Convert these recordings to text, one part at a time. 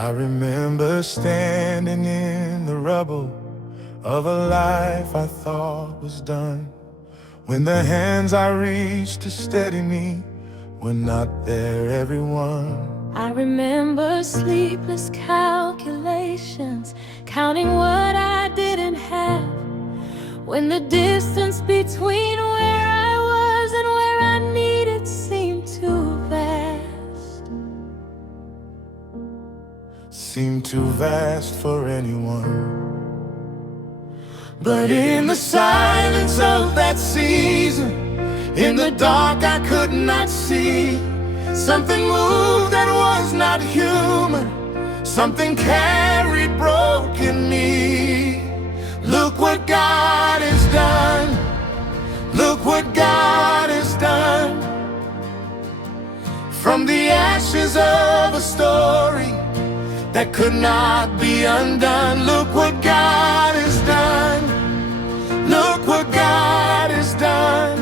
I remember standing in the rubble of a life I thought was done, when the hands I reached to steady me were not there, everyone. I remember sleepless calculations, counting what I didn't have, when the distance between where I was and where I needed seemed too vast. Seemed too vast for anyone. But in the silence of that season, in the dark I could not see, something moved that was not human, something carried broken me. Look what God has done. Look what God has done. From the ashes of a story that could not be undone. Look what God has done. Look what God has done.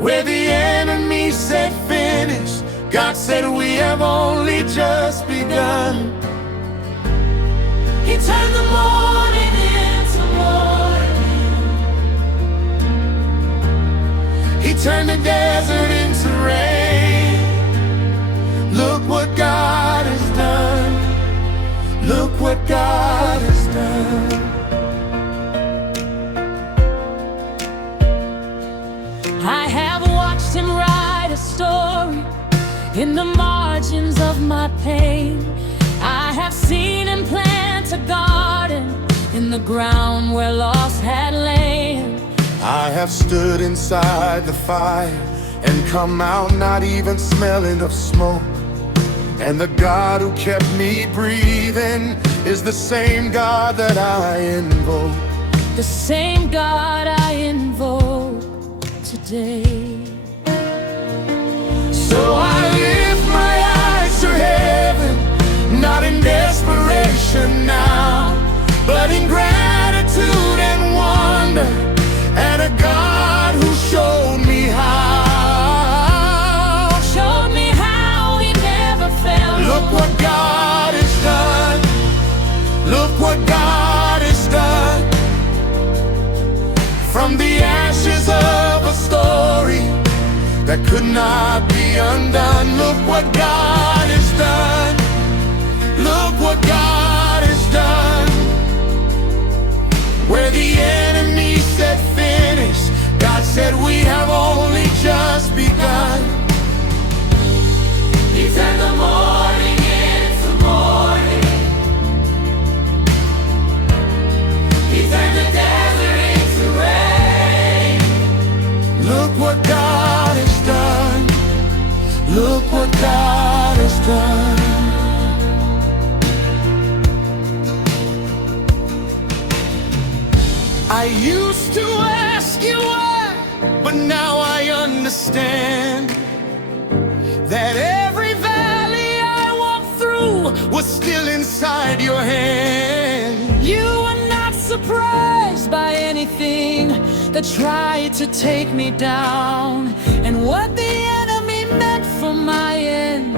Where the enemy said finish, God said we have only just begun. He turned the morning into morning. He turned the desert into rain. Look what God has done. Look what God has done. I have watched him write a story in the margins of my pain. I have seen him plant a garden in the ground where loss had lain. I have stood inside the fire and come out not even smelling of smoke. And the God who kept me breathing is the same God that I invoke. The same God I invoke today. So I lift my eyes to heaven, not in desperation now, but in gratitude and wonder, and a God who showed me how. Showed me how he never failed. Look what God has done. Look what God has done. From the ashes of a story that could not be undone. Look what God has done. Look what God has done. Where the enemy said finish, God said we have only just begun. He turned the morning into morning. He turned the desert into rain. Look what God has done. Look what God has done. I used to ask you why, but now I understand that every valley I walked through was still inside your hand. You are not surprised by anything that tried to take me down, and what the enemy meant for my end,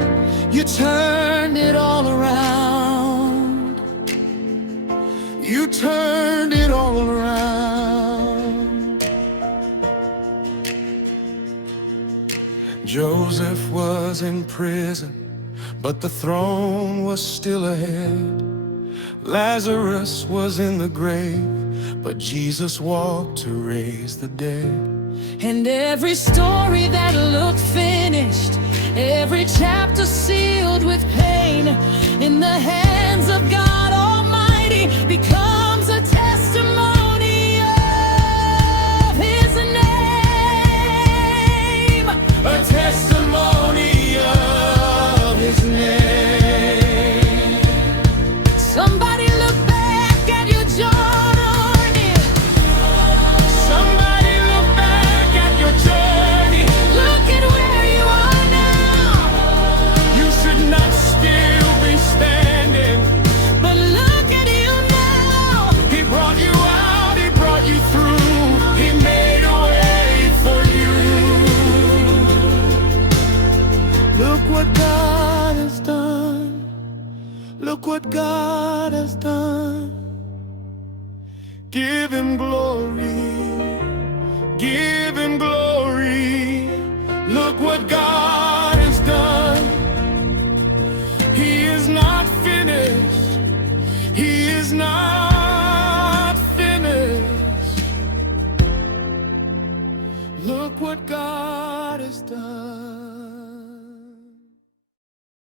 you turned it all around. You turned it all around. Joseph was in prison, but the throne was still ahead. Lazarus was in the grave, but Jesus walked to raise the dead. And every story that looked finished, every chapter sealed with pain, in the hands of God Almighty becomes a testimony of his name. A testimony of his name. Somebody look back at your journey. Somebody look back at your journey. Look at where you are now. You should not still be standing, But look at you now. he brought you out, he brought you through, he made a way for you. Look what God has done. Look what God has done. Give him glory. Give